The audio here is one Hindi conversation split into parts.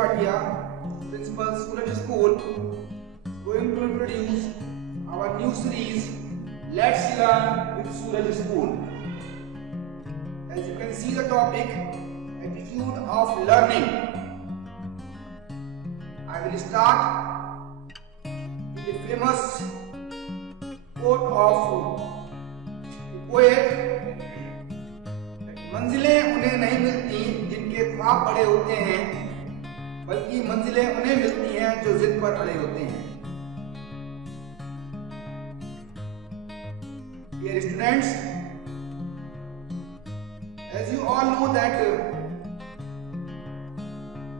Bhatia, Principal Suraj School, going to introduce our new series, Let's Learn with Suraj School. As you can see the topic, Attitude of Learning. I will start with the famous quote of the poet, मंजिलें उन्हें नहीं मिलती जिनके ख्वाब बड़े होते हैं, बल्कि मंजिलें उन्हें मिलती हैं जो जिद पर अड़े होते हैं। Dear students, as you all know that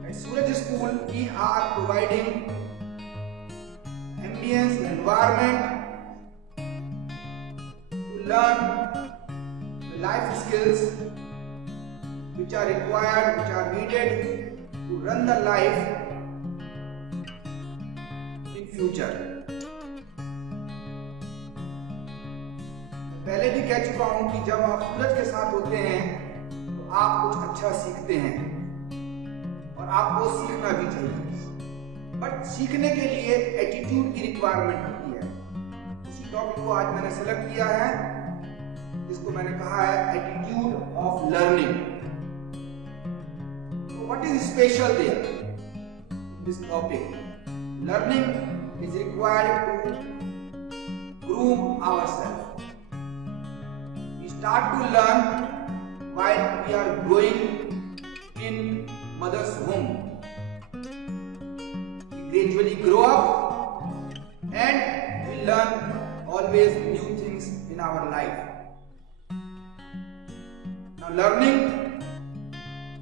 at Suraj School we are providing ambience and environment to learn the life skills which are required, which are needed to run the life in future. पहले भी कह चुका हूं कि जब आप सूरज के साथ होते हैं तो आप कुछ अच्छा सीखते हैं और आपको सीखना भी चाहिए, बट सीखने के लिए एटीट्यूड की रिक्वायरमेंट होती है। उसी टॉपिक को आज मैंने सेलेक्ट किया है, जिसको मैंने कहा है attitude of learning. What is special there in this topic? Learning is required to groom ourselves. We start to learn while we are growing in mother's womb. We gradually grow up and we learn always new things in our life. Now learning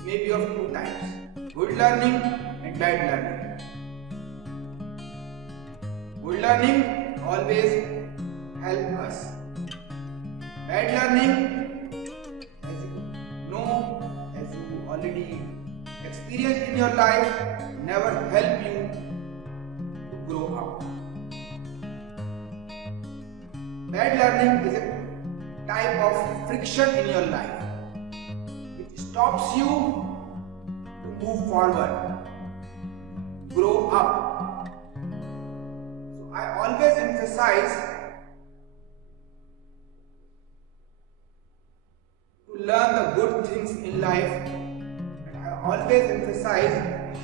may be of two types, good learning and bad learning. Good learning always help us. Bad learning, as you know, as you already experienced in your life, never help you to grow up. Bad learning is a type of friction in your life stops you to move forward, grow up. So I always emphasize to learn the good things in life, and I always emphasize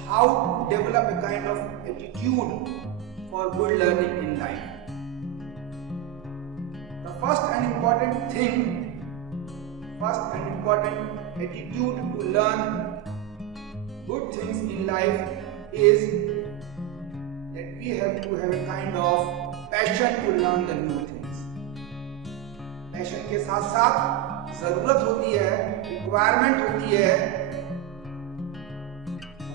how to develop a kind of attitude for good learning in life. The first and important attitude to learn good things in life is that we have to have a kind of passion to learn the new things. Passion के साथ साथ जरूरत होती है, रिक्वायरमेंट होती है।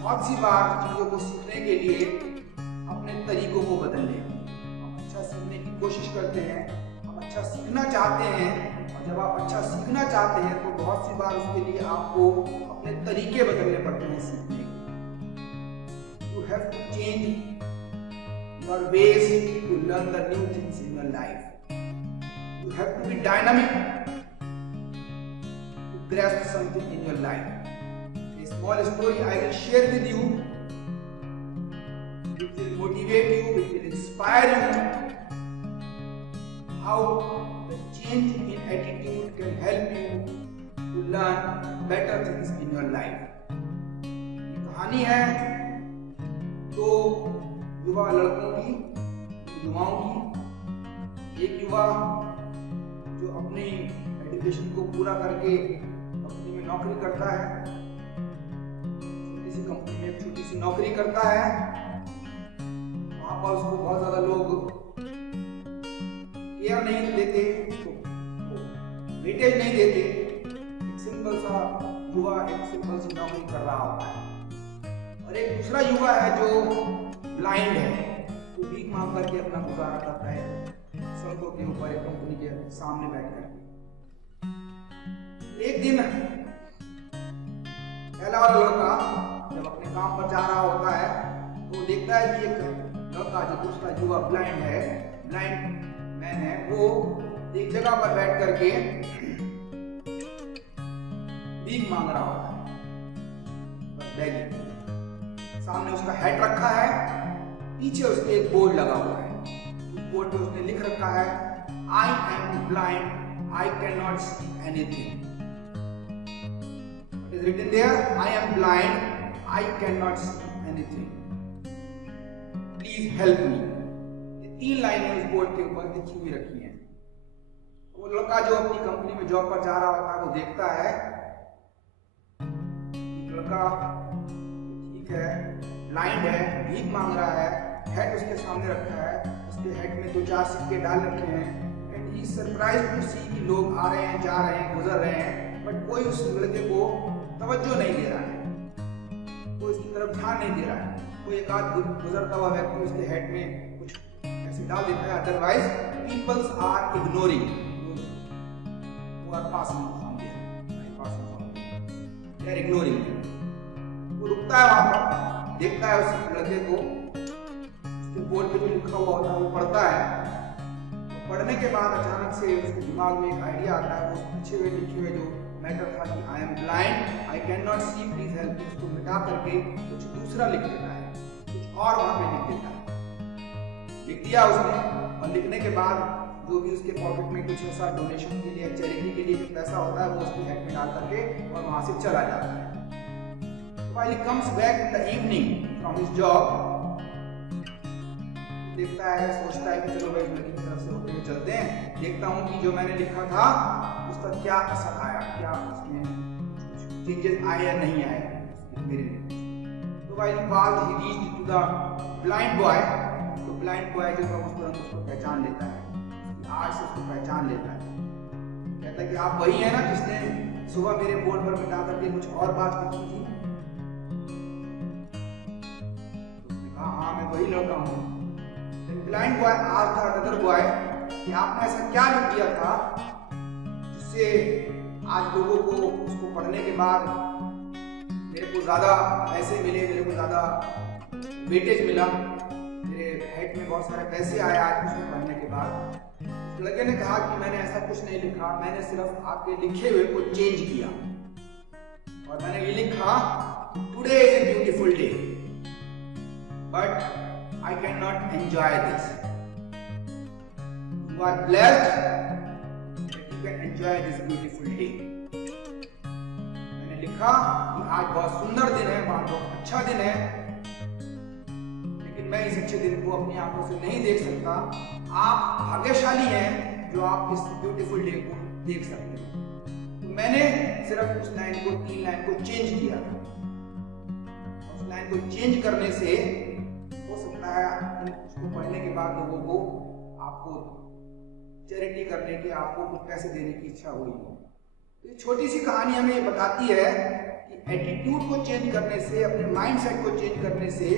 बहुत सी बार चीजों को सीखने के लिए अपने तरीकों को बदल लें। हम अच्छा सीखने की कोशिश करते हैं, हम अच्छा सीखना चाहते हैं, जब आप अच्छा सीखना चाहते हैं तो बहुत सी बार उसके लिए आपको अपने तरीके बदलने पड़ते हैं सीखने के। You have to change your ways to learn the new things in your life. You have to be dynamic to grasp something in your life. A small story I will share with you, which will motivate you, which will inspire you, how the change in attitude can help you to learn better things in your life. ये कहानी है दो युवा लड़कों की, युवाओं की। एक युवा जो अपनी एजुकेशन को पूरा करके कंपनी में नौकरी करता है, छोटी सी कंपनी में एक छोटी सी नौकरी करता है। वहां पर उसको बहुत ज्यादा लोग केयर नहीं देते, वेटेज नहीं देते। एक सिंपल सा युवा एक सिंपल सी नौकरी कर रहा होता है, और एक दूसरा युवा है जो ब्लाइंड है, वो भीख मांग करके अपना गुजारा करता है सड़कों के ऊपर एक कंपनी के सामने बैठ कर। एक दिन पहला वाला लड़का जब अपने काम पर जा रहा होता है तो देखता है कि एक लड़का जो दूसरा युवा ब्लाइंड मैन है, वो एक जगह पर बैठ करके भीख मांग रहा होता है। सामने उसका हेड रखा है, पीछे उसके एक बोर्ड लगा हुआ है। उस बोर्ड पे उसने लिख रखा है आई am blind, I can not see anything. What is written there? I am blind, I cannot see anything. Please help me. ये 3 लाइनें उस बोर्ड के ऊपर लिखी हुई रखी हैं। वो लड़का जो अपनी कंपनी में जॉब पर जा रहा होता है, वो देखता है लड़का ठीक है, ब्लाइंड है, भीख मांग रहा है, हेड उसके सामने रखा है, उसके हेड में 2-4 सिक्के डाल रखे हैं, and he is surprised to see कि लोग आ रहे हैं, जा रहे हैं, गुजर रहे हैं, बट कोई उस लड़के को तवज्जो नहीं दे रहा है, कोई उसकी तरफ ध्यान नहीं दे रहा है। कोई एक आध गुजरता हुआ व्यक्ति उसके हेड में कुछ ऐसे डाल देता है, अदरवाइज पीपल्स आर इग्नोरिंग, वो are passing from there, they are ignoring. वो रुकता है वहां पर, देखता है उस लड़के को, उसके बोर्ड पे जो लिखा हुआ होता है वो पढ़ता है। तो पढ़ने के बाद अचानक से उसके दिमाग में एक आइडिया आता है, वो पीछे हुए लिखे हुए जो मैटर था कि I am blind, I can not see, please help me, उसको मिटा करके कुछ दूसरा लिख देता है, कुछ और वहां पे लिख देता है। लिख दिया उसने, और लिखने के बाद जो भी उसके पॉकेट में कुछ ऐसा डोनेशन के लिए, चैरिटी के लिए जो पैसा होता है, वो उसके हेड में डाल करके और वहां से चला जाता है। While he comes back in the evening from his job, देखता है, सोचता है कि चलो भाई लड़की की तरफ से होते हुए चलते हैं, देखता हूँ कि जो मैंने लिखा था उसका क्या असर आया, क्या उसमें चेंजेस आए या नहीं आए मेरे लिए। तो while he passed, he reached to the blind boy, तो blind boy जो था तुरंत उसको पहचान लेता है, आर्ट से उसको पहचान लेता है, कहता है कि आप वही है ना जिसने सुबह मेरे बोर्ड पर मिटा करके कुछ और बात लिखी थी। हाँ, मैं वही लड़का हूँ। Blind boy asked the other boy कि आपने ऐसा क्या लिख दिया था जिससे आज लोगों को उसको पढ़ने के बाद मेरे को ज्यादा पैसे मिले, मेरे को ज्यादा वेटेज मिला, मेरे हेड में बहुत सारे पैसे आए आज उसको पढ़ने के बाद। लड़के ने कहा कि मैंने ऐसा कुछ नहीं लिखा, मैंने सिर्फ आपके लिखे हुए को चेंज किया और मैंने ये लिखा today is a beautiful day but I cannot enjoy this. You are blessed that you can enjoy this beautiful day. मैंने लिखा कि आज बहुत सुंदर दिन है, बहुत अच्छा दिन है, लेकिन मैं इस अच्छे दिन को अपनी आंखों से नहीं देख सकता। आप भाग्यशाली हैं जो आप इस ब्यूटीफुल डे को देख सकते हैं। तो मैंने सिर्फ उस लाइन को, 3 लाइन को चेंज किया था। उस लाइन को चेंज करने से हो सकता है उसको पढ़ने के बाद लोगों को आपको चैरिटी करने की, आपको कुछ पैसे देने की इच्छा हुई हो। तो छोटी सी कहानी हमें ये बताती है कि एटीट्यूड को चेंज करने से, अपने माइंडसेट को चेंज करने से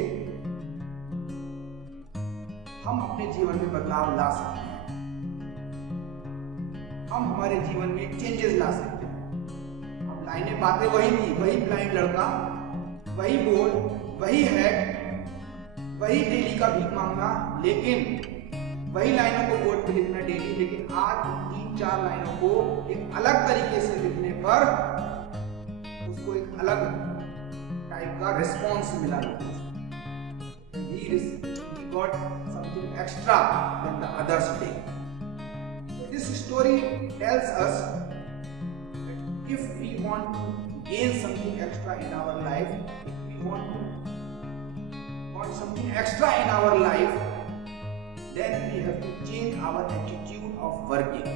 हम अपने जीवन में बदलाव ला सकते हैं, हम हमारे जीवन में चेंजेस ला सकते हैं। अब लाइनें बातें वही थी, वही ब्लाइंड लड़का, वही बोर्ड, वही हेड, वही डेली का भीख मांगना, लेकिन वही लाइनों को बोर्ड पे लिखना डेली, लेकिन आज 3-4 लाइनों को एक अलग तरीके से लिखने पर उसको एक अलग टाइप का रिस्पॉन्स मिला। He got something extra than the others did. So this story tells us that if we want to gain something extra in our life, if we want something extra in our life, then we have to change our attitude of working.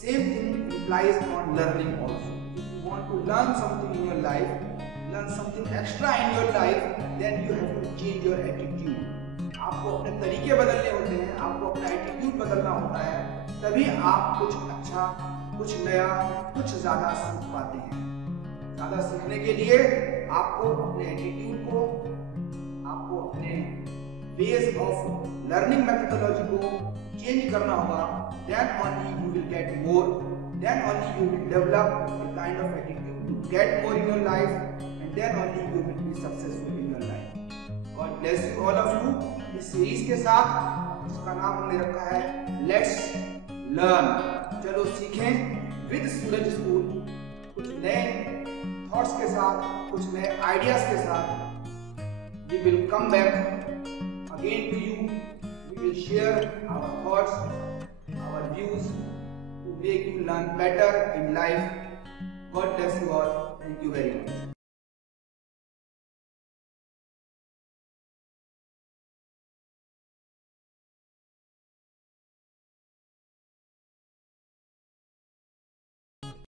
Same thing applies on learning also. If you want to learn something in your life, learn something extra in your life, then you have to change your attitude. आपको अपने तरीके बदलने होते हैं, आपको अपना एटीट्यूड बदलना होता है, तभी आप कुछ अच्छा, कुछ नया, कुछ ज्यादा सीख पाते हैं। ज्यादा सीखने के लिए आपको अपने एटीट्यूड को, आपको अपने वेज ऑफ लर्निंग मेथोडोलॉजी को चेंज करना होगा। Then only you will get more, then only you will develop a kind of attitude to get more in your life, and then only you will be successful in your life. God bless you all of you। इस सीरीज के साथ, जिसका नाम हमने रखा है Let's Learn, चलो सीखें विद सूरज स्कूल, कुछ नए थॉट्स के साथ, कुछ नए आइडियाज के साथ। we will come back again to you. We will share our thoughts, our views to make you learn better in life. God bless you all. Thank you very much.